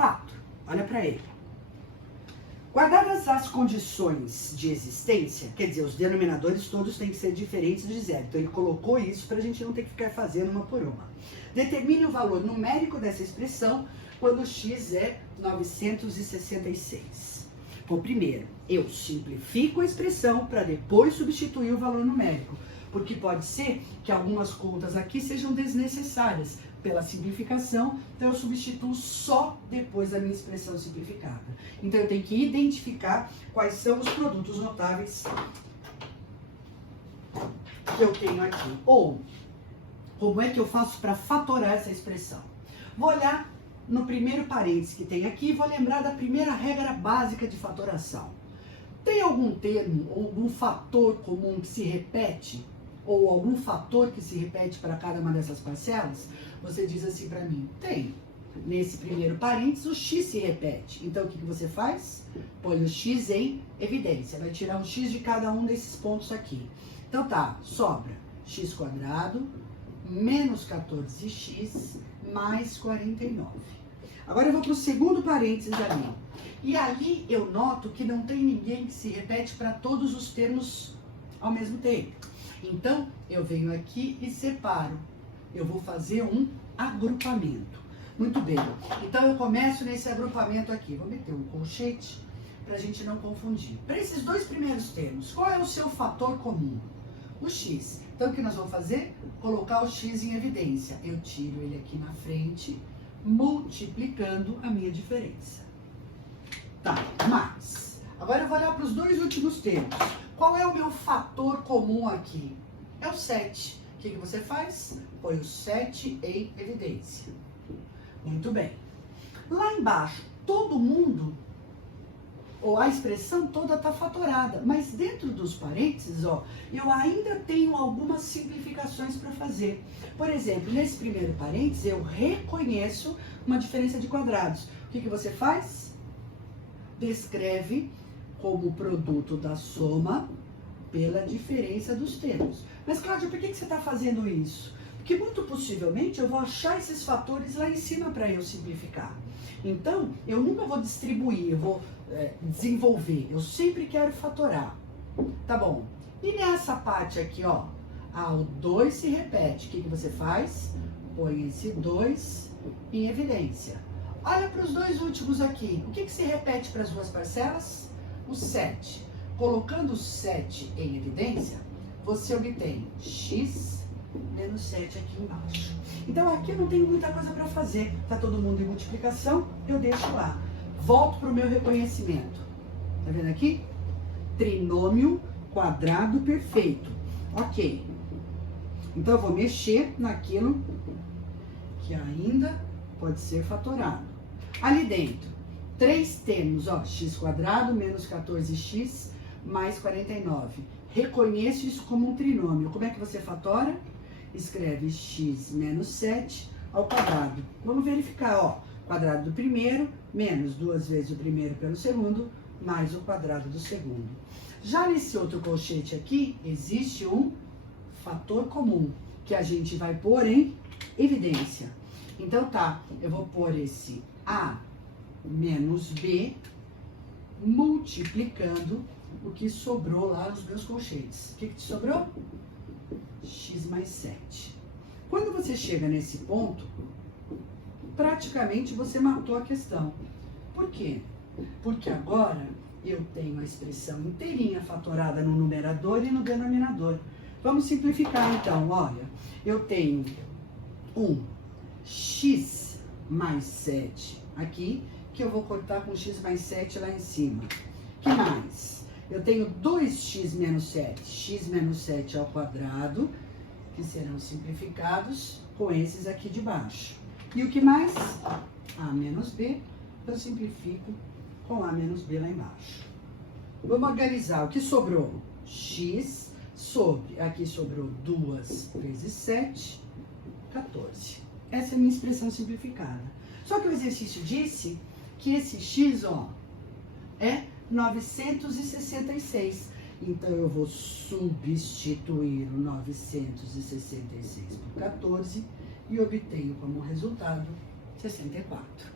4. Olha para ele. Guardadas as condições de existência, quer dizer, os denominadores todos têm que ser diferentes de zero. Então, ele colocou isso para a gente não ter que ficar fazendo uma por uma. Determine o valor numérico dessa expressão quando x é 966. Bom, primeiro, eu simplifico a expressão para depois substituir o valor numérico, porque pode ser que algumas contas aqui sejam desnecessárias pela simplificação, então eu substituo só depois da minha expressão simplificada. Então eu tenho que identificar quais são os produtos notáveis que eu tenho aqui. Ou, como é que eu faço para fatorar essa expressão? Vou olhar no primeiro parênteses que tem aqui e vou lembrar da primeira regra básica de fatoração. Tem algum termo ou algum fator comum que se repete? Ou algum fator que se repete para cada uma dessas parcelas? Você diz assim para mim, tem. Nesse primeiro parênteses, o x se repete. Então, o que você faz? Põe o x em evidência. Vai tirar um x de cada um desses pontos aqui. Então, tá, sobra x² menos 14x mais 49. Agora, eu vou para o segundo parênteses ali. E ali eu noto que não tem ninguém que se repete para todos os termos ao mesmo tempo. Então, eu venho aqui e separo. Eu vou fazer um agrupamento. Muito bem. Então, eu começo nesse agrupamento aqui. Vou meter um colchete para a gente não confundir. Para esses dois primeiros termos, qual é o seu fator comum? O x. Então, o que nós vamos fazer? Colocar o x em evidência. Eu tiro ele aqui na frente, multiplicando a minha diferença. Tá, mais. Agora eu vou olhar para os dois últimos termos. Qual é o meu fator comum aqui? É o 7. O que você faz? Põe o 7 em evidência. Muito bem. Lá embaixo, todo mundo, ou a expressão toda está fatorada, mas dentro dos parênteses, ó, eu ainda tenho algumas simplificações para fazer. Por exemplo, nesse primeiro parênteses, eu reconheço uma diferença de quadrados. O que você faz? Descreve como produto da soma pela diferença dos termos. Mas, Cláudia, por que você está fazendo isso? Porque muito possivelmente eu vou achar esses fatores lá em cima para eu simplificar. Então, eu nunca vou distribuir, eu vou desenvolver. Eu sempre quero fatorar. Tá bom. E nessa parte aqui, ó, o 2 se repete. O que você faz? Põe esse 2 em evidência. Olha para os dois últimos aqui. O que se repete para as duas parcelas? O 7. Colocando o 7 em evidência, você obtém x menos 7 aqui embaixo. Então, aqui eu não tenho muita coisa para fazer. Está todo mundo em multiplicação, eu deixo lá. Volto para o meu reconhecimento. Tá vendo aqui? Trinômio quadrado perfeito. Ok. Então, eu vou mexer naquilo que ainda pode ser fatorado. Ali dentro, 3 termos, ó, x² menos 14x mais 49. Reconheço isso como um trinômio. Como é que você fatora? Escreve x menos 7 ao quadrado. Vamos verificar, ó. Quadrado do primeiro, menos 2 vezes o primeiro pelo segundo, mais o quadrado do segundo. Já nesse outro colchete aqui, existe um fator comum, que a gente vai pôr em evidência. Então, tá, eu vou pôr esse a menos b, multiplicando o que sobrou lá nos meus colchetes. O que sobrou? X mais 7. Quando você chega nesse ponto, praticamente você matou a questão. Por quê? Porque agora eu tenho a expressão inteirinha fatorada no numerador e no denominador. Vamos simplificar então, olha. Eu tenho um x mais 7 aqui, que eu vou cortar com x mais 7 lá em cima. Que mais? Eu tenho 2x menos 7, x menos 7 ao quadrado, que serão simplificados com esses aqui de baixo. E o que mais? A menos b, eu simplifico com a menos b lá embaixo. Vamos organizar. O que sobrou? X sobre, aqui sobrou 2 vezes 7, 14. Essa é a minha expressão simplificada. Só que o exercício disse que esse x, ó, é 966. Então, eu vou substituir o 966 por 14 e obtenho como resultado 64.